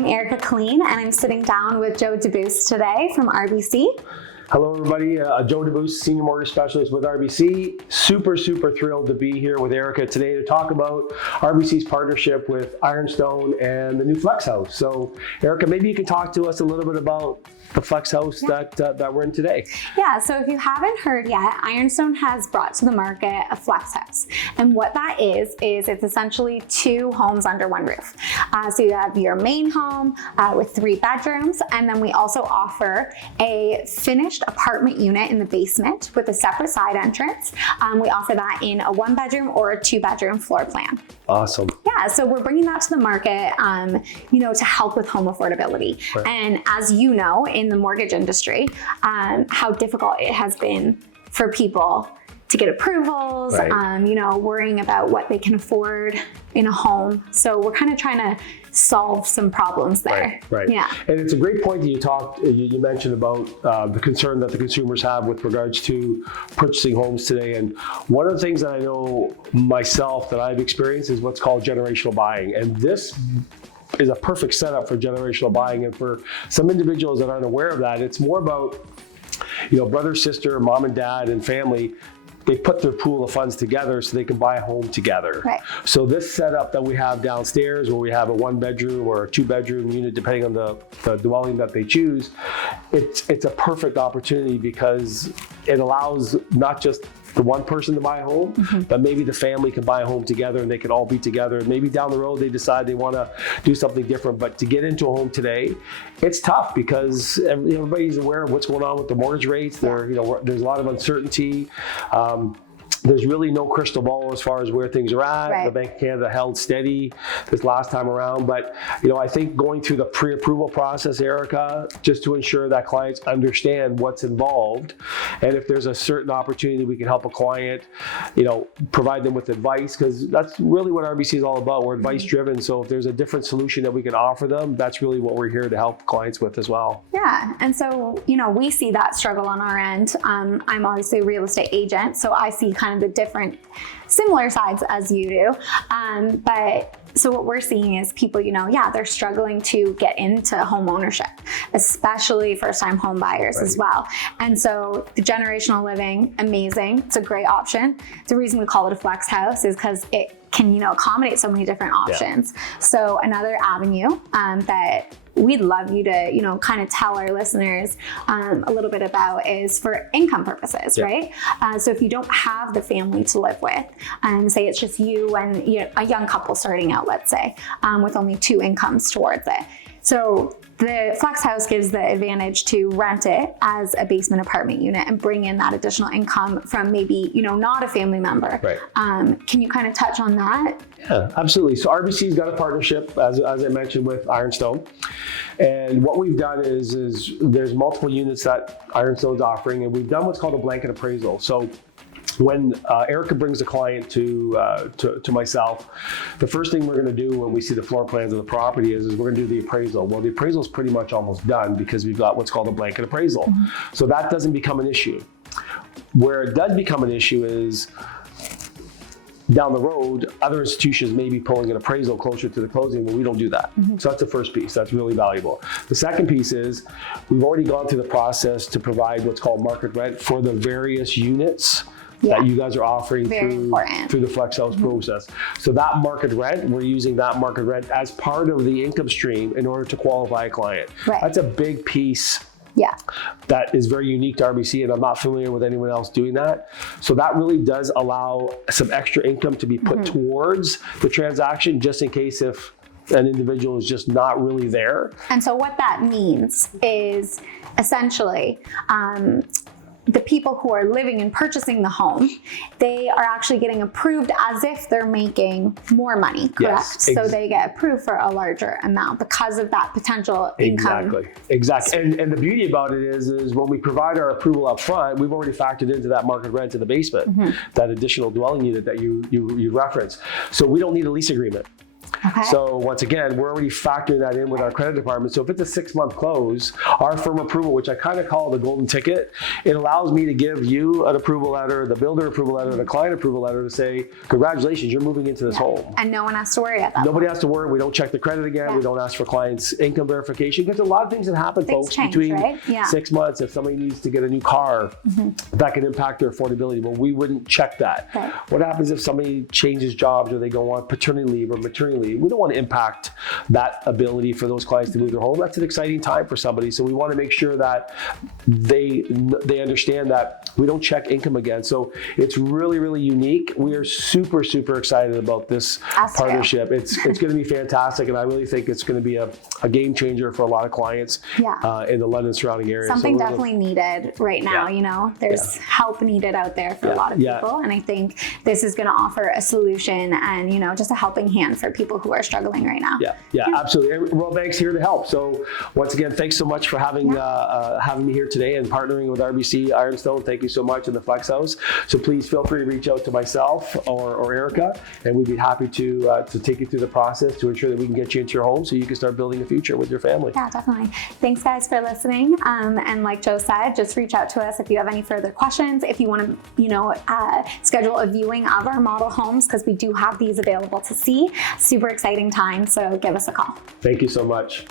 I'm Erica Colleen, and I'm sitting down with Joe Daabous today from RBC. Hello everybody, Joe Daabous, Senior Mortgage Specialist with RBC. Super thrilled to be here with Erica today to talk about RBC's partnership with Ironstone and the new Flex Haus. So Erica, maybe you can talk to us a little bit about the Flex Haus that we're in today. Yeah, so if you haven't heard yet, Ironstone has brought to the market a Flex Haus. And what that is it's essentially 2 homes under one roof. So you have your main home with 3 bedrooms, and then we also offer a finished apartment unit in the basement with a separate side entrance. We offer that in a 1-bedroom or a 2-bedroom floor plan. Awesome. Yeah, so we're bringing that to the market, to help with home affordability. Right. And as you know, in the mortgage industry, how difficult it has been for people to get approvals, right. Worrying about what they can afford in a home. So we're kind of trying to solve some problems there. Right. Yeah. And it's a great point that you mentioned about the concern that the consumers have with regards to purchasing homes today. And one of the things that I know myself that I've experienced is what's called generational buying. And this is a perfect setup for generational buying. And for some individuals that aren't aware of that, it's more about, brother, sister, mom and dad and family. They put their pool of funds together so they can buy a home together. Right. So this setup that we have downstairs, where we have a 1-bedroom or a 2-bedroom unit, depending on the dwelling that they choose, it's a perfect opportunity because it allows not just the one person to buy a home, mm-hmm. but maybe the family can buy a home together and they can all be together. Maybe down the road they decide they want to do something different. But to get into a home today, it's tough because everybody's aware of what's going on with the mortgage rates. There's a lot of uncertainty. There's really no crystal ball as far as where things are at. Right. The Bank of Canada held steady this last time around. But, I think going through the pre-approval process, Erica, just to ensure that clients understand what's involved. And if there's a certain opportunity we can help a client, provide them with advice, because that's really what RBC is all about. We're advice driven. So if there's a different solution that we can offer them, that's really what we're here to help clients with as well. Yeah. And so, we see that struggle on our end. I'm obviously a real estate agent, so I see kind of the different similar sides as you do. But so what we're seeing is people, they're struggling to get into home ownership, especially first-time home buyers as well. And so the generational living, amazing. It's a great option. The reason we call it a Flex Haus is because it can, accommodate so many different options. Yeah. So another avenue that we'd love you to, kind of tell our listeners a little bit about is for income purposes, right? So if you don't have the family to live with, say it's just you and a young couple starting out, let's say, with only 2 incomes towards it. So the Flex Haus gives the advantage to rent it as a basement apartment unit and bring in that additional income from maybe, not a family member. Right. Can you kind of touch on that? Yeah, absolutely. So RBC's got a partnership, as I mentioned, with Ironstone. And what we've done is there's multiple units that Ironstone's offering, and we've done what's called a blanket appraisal. So when Erica brings a client to myself, the first thing we're going to do when we see the floor plans of the property is we're going to do the appraisal. Well, the appraisal is pretty much almost done because we've got what's called a blanket appraisal. Mm-hmm. So that doesn't become an issue. Where it does become an issue is down the road, other institutions may be pulling an appraisal closer to the closing, but we don't do that. Mm-hmm. So that's the first piece. That's really valuable. The second piece is we've already gone through the process to provide what's called market rent for the various units that you guys are offering through the Flex Haus mm-hmm. process. So that market rent, we're using that market rent as part of the income stream in order to qualify a client. Right. That's a big piece. Yeah, that is very unique to RBC, and I'm not familiar with anyone else doing that. So that really does allow some extra income to be put mm-hmm. towards the transaction, just in case if an individual is just not really there. And so what that means is essentially, the people who are living and purchasing the home, they are actually getting approved as if they're making more money, correct? Yes, so they get approved for a larger amount because of that potential income. Exactly. And the beauty about it is when we provide our approval up front, we've already factored into that market rent in the basement, mm-hmm. that additional dwelling unit that you referenced. So we don't need a lease agreement. Okay. So once again, we're already factoring that in with our credit department. So if it's a 6-month close, our firm approval, which I kind of call the golden ticket, it allows me to give you an approval letter, the builder approval letter, the client approval letter to say, congratulations, you're moving into this home. And no one has to worry about that. Nobody has to worry. We don't check the credit again. We don't ask for clients' income verification, because a lot of things that happen, folks, change, between right? 6 months. If somebody needs to get a new car, that can impact their affordability. Well, we wouldn't check that. Right. What happens if somebody changes jobs or they go on paternity leave or maternity leave? We don't want to impact that ability for those clients to move their home. That's an exciting time for somebody. So we want to make sure that they understand that we don't check income again. So it's really, really unique. We are super, super excited about this partnership. It's going to be fantastic, and I really think it's going to be a game changer for a lot of clients in the London surrounding area. Something definitely needed right now. You know, there's help needed out there for a lot of people, and I think this is going to offer a solution and, you know, just a helping hand for people who are struggling right now. Yeah, absolutely. And Royal Bank's here to help. So once again, thanks so much for having me here today and partnering with RBC Ironstone. Thank you so much, in the Flex Haus. So please feel free to reach out to myself or Erica, and we'd be happy to take you through the process to ensure that we can get you into your home so you can start building a future with your family. Yeah, definitely. Thanks, guys, for listening. And like Joe said, just reach out to us if you have any further questions. If you want to, you know, schedule a viewing of our model homes, because we do have these available to see. Super exciting time. So give us a call. Thank you so much.